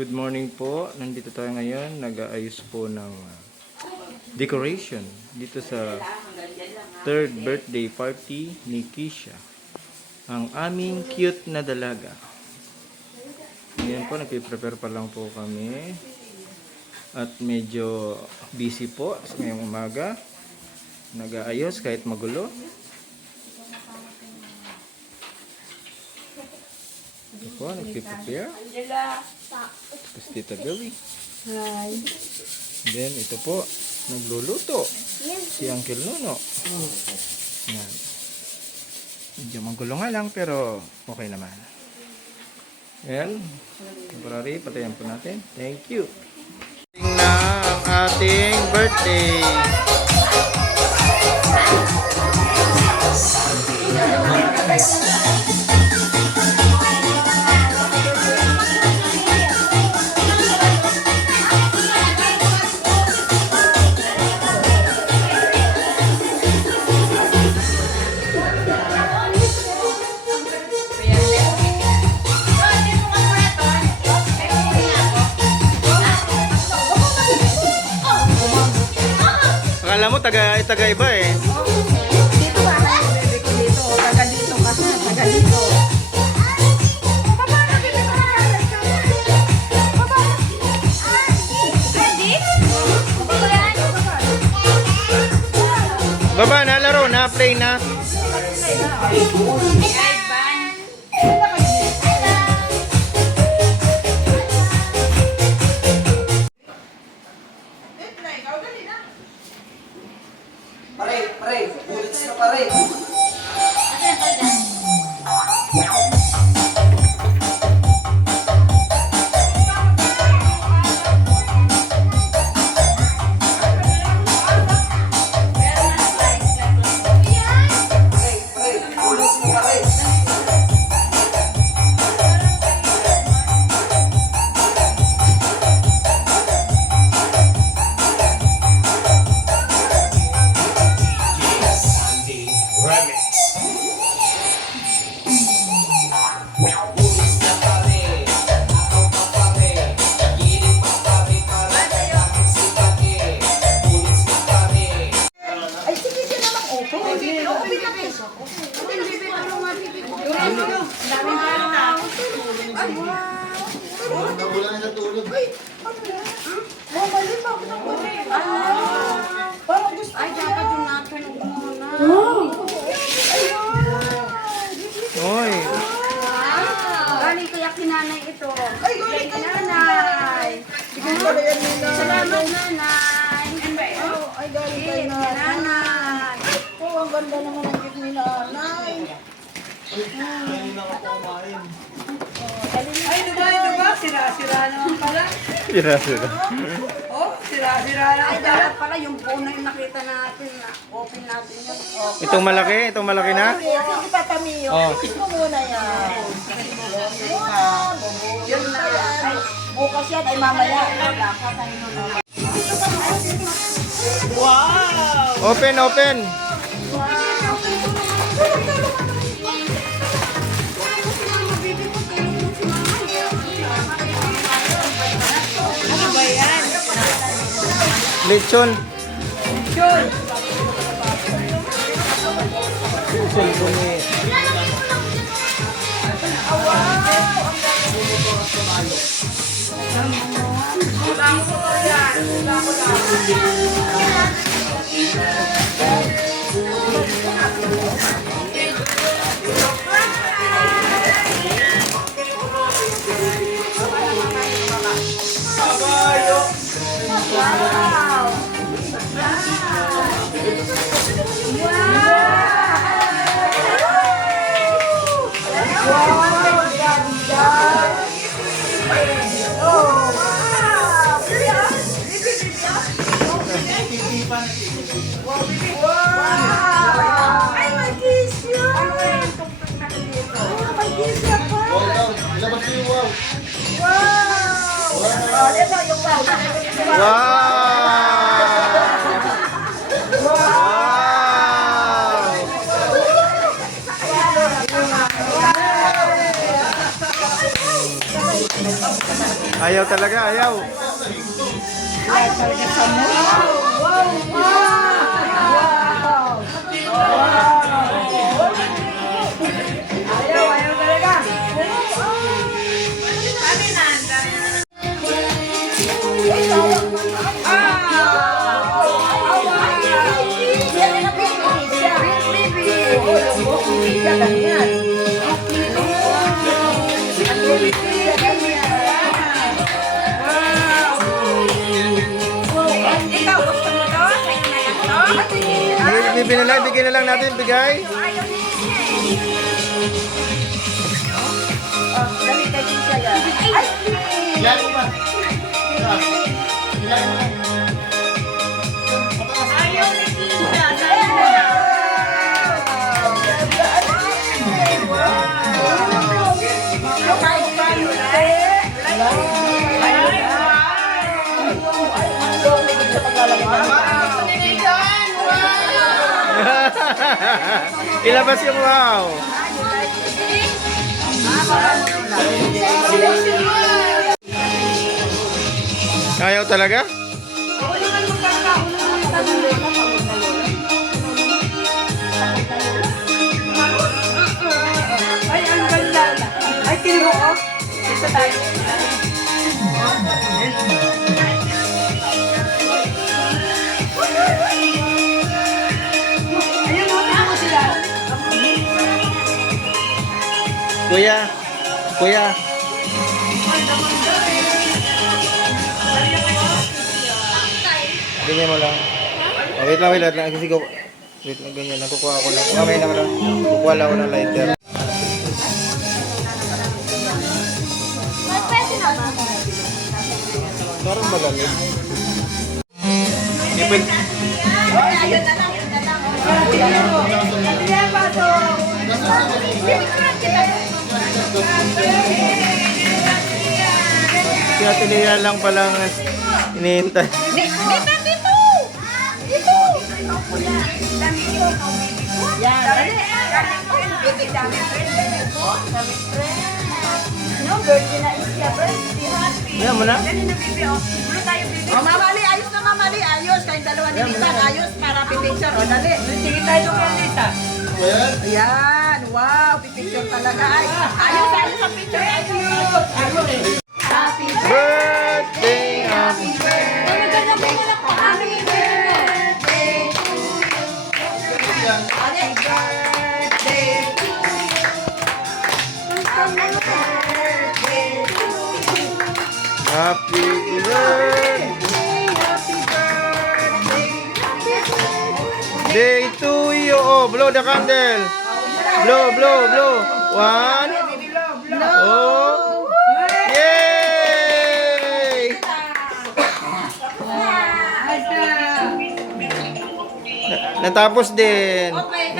Good morning po. Nandito tayo ngayon. Nag-aayos po ng decoration dito sa third birthday party ni Kisha. Ang aming cute na dalaga. Ngayon po, nagpiprepare pa lang po kami. At medyo busy po ngayong umaga. Nag-aayos kahit magulo. Ito po, nagpiprepare. Tapos Tita Gabi. Hi. Then, ito po, nagluluto. Si Uncle Nuno. Yan. Medyo magulo nga lang, pero okay naman. Yan. Temporary, patayan po natin. Thank you. Na ang ating birthday. Akala mo taga iba eh. Dito ba ang bebe ko dito? Taga dito kasi, taga dito. Baba na laro na, play na. Pare, bullets na pare. Bullets na pare. Ay, sige ka naman open. Open na kayo. Open, bebe. Ano nga, bebe ko? Dami ka na. Ay, wow. Wala na natulog. Ay, ano na? Wow, mali pa ako ng kulit. Parang gusto ko. Ay, dapat yung natin muna. Oy. Galing kaya kinanay ito. Ay, galing kinanay. Salamat, nanay. Oh, ay, galing kay nanay. Oh, ang ganda naman ang gift ni nanay. Ay, diba? Sira-sira naman pala. Sira. Oh, sira-sira na. Ay, dapat pala yung phone na yung nakita natin. Open natin yun. Oh. Itong malaki na? Sige, Papa Mio. Oh. Kiss mo muna yan. Yun na. Ay, bukas yan. Ay, mamaya. Wow! Open. Ano ba yan? Lechon. Yun! Cellphone ni... Wow! Ay, may kiss yun! May kiss ka pa! Ilabas mo yung wow. Wow! Oh, ito yung wow. Wow! Ayaw talaga, ayaw. Ayaw talaga. Ikaw, gusto mo to? Sa'yo na yan to? Bigyan na lang natin, bigay. Dali kay Tisha yan. Ay, Ilan mo ba? Ilan mo ba? ayaw ni Tisha. Sa'yo na yan. Ilabas yung wow. Ayaw talaga? Ay, ang ganda. Ay, tinimo ko. Isa tayo. Ayun, tingnan mo sila. Kuya. Ganyan mo lang. Oh, wait lang. Kasi wait lang, ganyan. Nakukuha ko lang. Kamay lang lang. Kukuha lang ako ng lighter. Parang malamig. Ipin. Ay, ayun na lang, yun na lang. Tingnan mo. Tingnan pa to. Si Ate Lea lang palang iniintay. Dito! Dito! Yan. Dami friend. No, virgin na isya, birthday, happy. Yan mo na. Oh, mamali, ayos na mamali, ayos. Kayong dalawa ni Lita, ayos para pipicture. O, dali. Sige tayo kay Lita. Ayan. Ayan, wow, pipicture talaga. Ay, ayos ang picture. Ayos. Happy Birthday, happy Happy birthday to you. Happy birthday to you. Happy birthday to you. Happy birthday Happy birthday. day to you. Oh, blow the candle. Blow. 1. Oh. Yay! Natapos din. Okay,